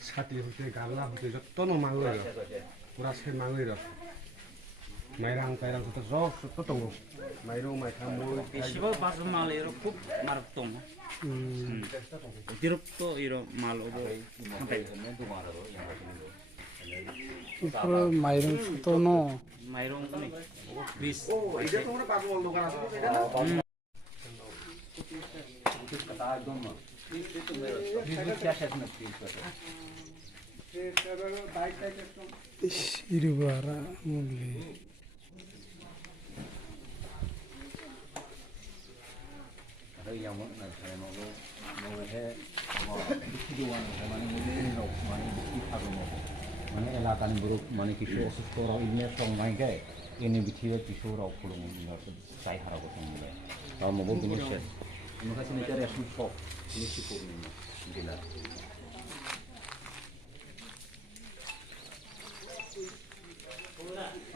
Sati hute gala hute tono mangoi ro pura se mangoi ro mairang kairang to jok to tongo mairong mai khamu Siba basu mal ero খুব মারাত্মক অতিরিক্ত এর মাল ওবো পুরো মাইরং তো ন মাইরং নে ওবো 20 এটা তোমরা বাবু বল দোকান আছে এটা না কথা একদম না Shivpur muli মানে এলাকার গ্রুপ মানে কিছু অসুস্থ ইমেজ সংমাইকে এনে বিথিয়ে কিছু রাও ফুলুম চাই হারাবো সঙ্গে তাও মগো জিনিস মাখাছে নেচার এসব সব নিশ্চিত করুন দিলা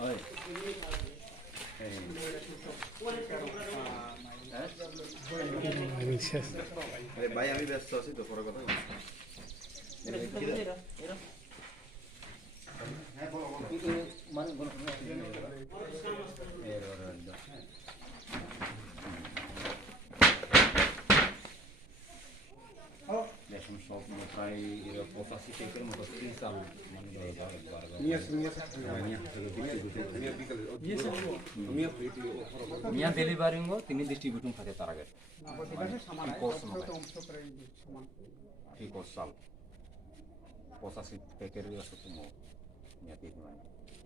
ওই আরে ভাই আমি ব্যস্ত আছি তো পরে কথা বলছি হ্যাঁ বলো মানে বলো রেশন সব প্রায় 85 টাকার মতো 30 সাল মানে মিয়া ডেলিভারিং তিনি ডিস্ট্রিবিউশন খাতে তার আগে ঠিক সাল 85 টাকার আছে তুমি মিয়া দিন মানে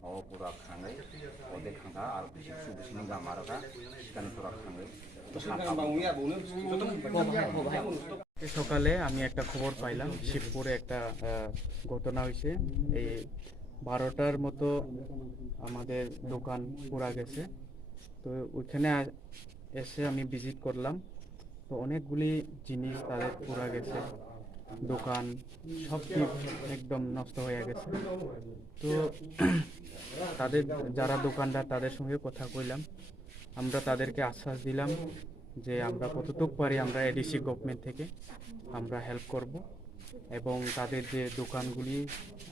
ও পুরা খাঙ্গাই ওদের খাঙ্গা আর সুবিসিনি গামারকা সেখানে পুরা খাঙ্গাই সকালে আমি একটা খবর পাইলাম শিবপুরে একটা ঘটনা হয়েছে এই 12টার মতো আমাদের দোকান পুরা গেছে তো ওইখানে এসে আমি ভিজিট করলাম তো অনেকগুলি জিনিস তাদের পুরা গেছে দোকান সব একদম নষ্ট হয়ে গেছে তো তাদের যারা দোকানদার তাদের সঙ্গে কথা কইলাম আমরা তাদেরকে আশ্বাস দিলাম যে আমরা কতটুকু পারি আমরা এডিসি গভর্নমেন্ট থেকে আমরা হেল্প করব এবং তাদের যে দোকানগুলি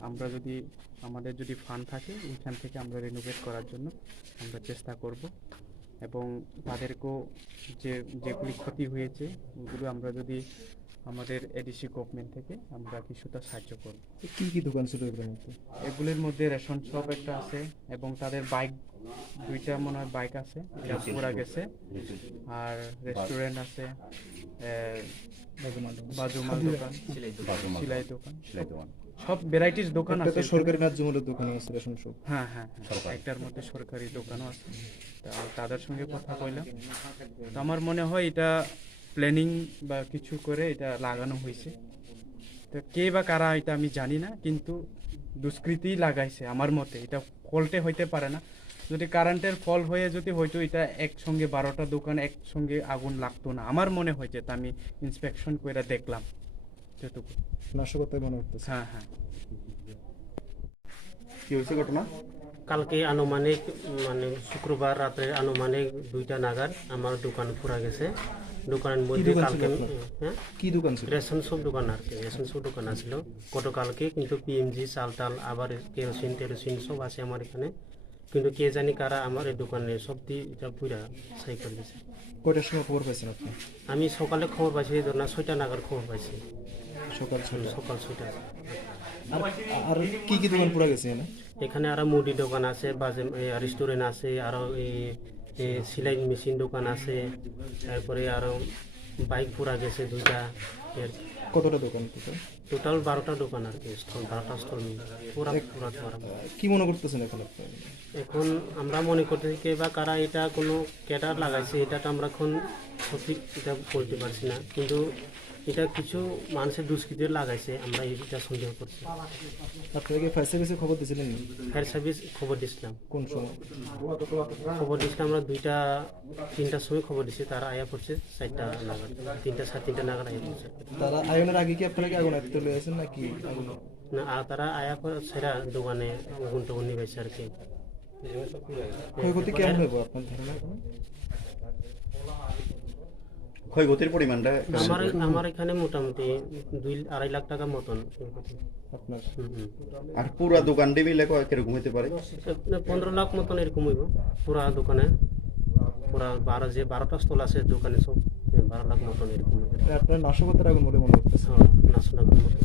আমরা যদি আমাদের যদি ফান্ড থাকে ওইখান থেকে আমরা রিনোভেট করার জন্য আমরা চেষ্টা করব এবং তাদেরকেও যেগুলি ক্ষতি হয়েছে ওগুলো আমরা যদি আমাদের এডিসি গভর্নমেন্ট থেকে আমরা কিছুটা সাহায্য করব। কি কি দোকান ছিল এগুলির মধ্যে রেশন শপ একটা আছে এবং তাদের বাইক দুইটা মনে হয় বাইক আছে পুরা গেছে আর রেস্টুরেন্ট আছে বাজুমাল দোকান সেলাই দোকান সব ভ্যারাইটিস দোকান আছে সরকারি ন্যায্যমূল্যের দোকান আছে রেশন শপ হ্যাঁ হ্যাঁ একটার মধ্যে সরকারি দোকানও আছে তাদের সঙ্গে কথা কইলাম তো আমার মনে হয় এটা প্ল্যানিং বা কিছু করে এটা লাগানো হয়েছে তো কে বা কারা এটা আমি জানি না কিন্তু দুষ্কৃতি লাগাইছে আমার মতে এটা ফল্টে হইতে পারে না যদি কারেন্টের ফল হয়ে যদি হয়তো এটা একসঙ্গে 12টা দোকান একসঙ্গে আগুন লাগতো না আমার মনে হয়েছে তা আমি ইন্সপেকশন করে দেখলাম যেটুকু নাশকতায় মনে হচ্ছে হ্যাঁ হ্যাঁ কি হয়েছে ঘটনা কালকে আনুমানিক মানে শুক্রবার রাতে আনুমানিক 2টা নাগাদ আমার দোকান পুরা গেছে দোকানের মধ্যে কালকে কি দোকান ছিল রেশন শপ দোকান আর কি রেশন শপ দোকান আছিল গতকালকে কিন্তু পিএমজি চাল টাল আবার কেরোসিন টেরোসিন সব আছে আমার এখানে কিন্তু কে জানি কারা আমার এই দোকানে সব দিয়ে এটা পুরা সাই করে দিয়েছে। কয়টার সময় খবর পাইছেন আপনি? আমি সকালে খবর পাইছি, ধর না 6টা নাগাদ খবর পাইছি, সকাল 6টা। সকাল 6টা। আর কি কি দোকান পুরা গেছে এখানে? এখানে আরো মুদি দোকান আছে, রেস্টুরেন্ট আছে, আরো সেলাই মেশিন দোকান আছে, তারপরে আরো বাইক পুরা গেছে 2টা। কতটা দোকান টোটাল? টোটাল 12টা দোকান আর কি, স্টল 12টা স্টল পুরা পুরা ধরা। কি মনে করতেছেন এখন আপনি? এখন আমরা মনে করতেছি কে বা কারা এটা কোনো ক্যাটার লাগাইছে, এটা তো আমরা এখন সঠিক এটা বলতে পারছি না, কিন্তু এটা কিছু মানুষের দুষ্কৃতির লাগাইছে, আমরা এটা সন্দেহ করছি। আপনাকে ফায়ার সার্ভিসে খবর দিয়েছিলেন? ফায়ার সার্ভিস খবর দিয়েছিলাম। কোন সময় খবর দিয়েছিলাম আমরা 3টার সময় খবর দিচ্ছি, তারা আয়া পড়ছে 4টা নাগাদ, 3টা 3:30 নাগাদ আয়া পড়ছে। তারা আয়নের আগে কি আপনাকে আগুন আয়ত্তে তুলে গেছেন নাকি আগুন? না, আর তারা আয়া পর সেরা দোকানে আগুন টাগুন নিবেছে আর কি। ক্ষয়ক্ষতি কেমন হইব আপনার ধারণা এখন? ক্ষয়ক্ষতির পরিমাণটা আমার এখানে মোটামুটি 2-2.5 লাখ টাকা মতন। আপনার আর পুরা দোকানটি মিলে কিরকম হতে পারে? 15 লাখ মতন এরকম হইব পুরা দোকানে, পুরা 12টা স্টল আছে দোকানে, সব 12 লাখ মতন এরকম হইবে। আপনার নাশকতার আগুন বলে মনে করতেছেন? নাশনাগুর মতন।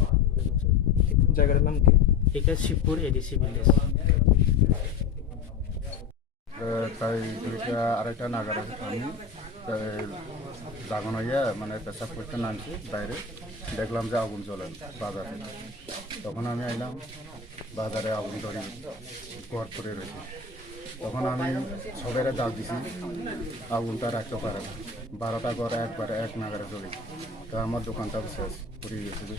জায়গার নাম কি? এটা শিবপুর এডিসি ভিলেজ। তাই 2টা-2:30 নাগাদ আমি জাগানো হইয়া মানে পেশাব করতে নামছি বাইরে, দেখলাম যে আগুন জ্বলে বাজারে। তখন আমি আইলাম, বাজারে আগুন ধরে ঘর করে রয়েছে। তখন আমি সবাই ডাক দিছি, আগুনটা রাখতে পারে না, 12টা ঘর একবারে এক নাগারে জ্বলে। তো আমার দোকানটা শেষ পুড়িয়ে গেছিল।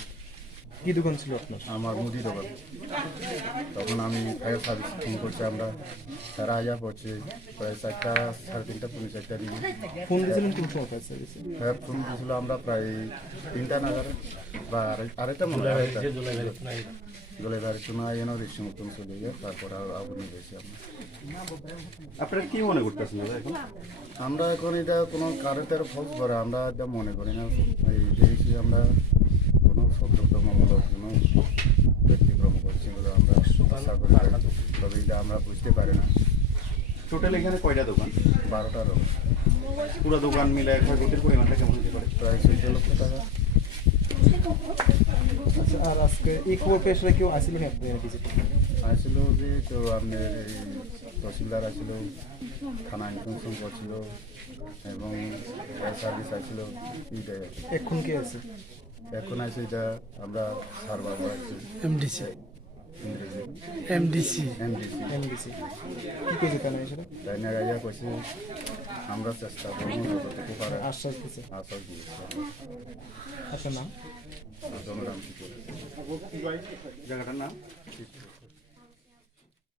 কি দোকান ছিল আপনার? আমার মুদি দোকান। তখন আমি ফায়ার সার্ভিস ফোন করছি, আমরা তারা আইয়া পড়ছে প্রায় 4টা 3:30 পৌনে 4টার দিকে। ফোন দিয়েছিলেন কোন সময় ফায়ার সার্ভিসে? ফোন দিয়েছিল আমরা প্রায় 3টা নাগারে বা আরেকটা মনে হয় জলে গাড়ি শোনা যেন রেশি মতন চলে গিয়ে তারপর আগুন গেছি আমরা। আপনারা কি মনে করতেছেন এখন? আমরা এখন এটা কোনো কারেন্টের ফলস করে আমরা এটা মনে করি না, এই যে আমরা কোনো সতর্কতামূলক কোনো ব্যক্তিক্রম করছি বলে আমরা আশা করি না। তবে এটা আমরা বুঝতে পারি না। টোটাল এখানে কয়টা দোকান? 12টার রকম পুরো দোকান মিলে ক্ষয়ক্ষতির পরিমাণটা কেমন হতে পারে? প্রায় 14 লক্ষ টাকা। আচ্ছা, আর আজকে এই খবর পেয়ে আসলে কেউ আসছিলেন আপনি ভিজিট? আসছিল যে তো আপনার এই তহসিলদার আসছিল, থানা ইনফরমেশন করছিল এবং ফায়ার সার্ভিস আসছিল। এইটাই এখন কে আছে? এখন আছে এটা আমরা সার্ভার আছি এমডিসি। এমডিসি এমডিসি কি কেজি কেন এসে? তাই না গাইয়া কইছে আমরা চেষ্টা করবো যতটুকু পারে। আশ্বাস দিচ্ছে। আশ্বাস দিয়েছে। আপনার নাম? জনরাম জায়গাটার নাম?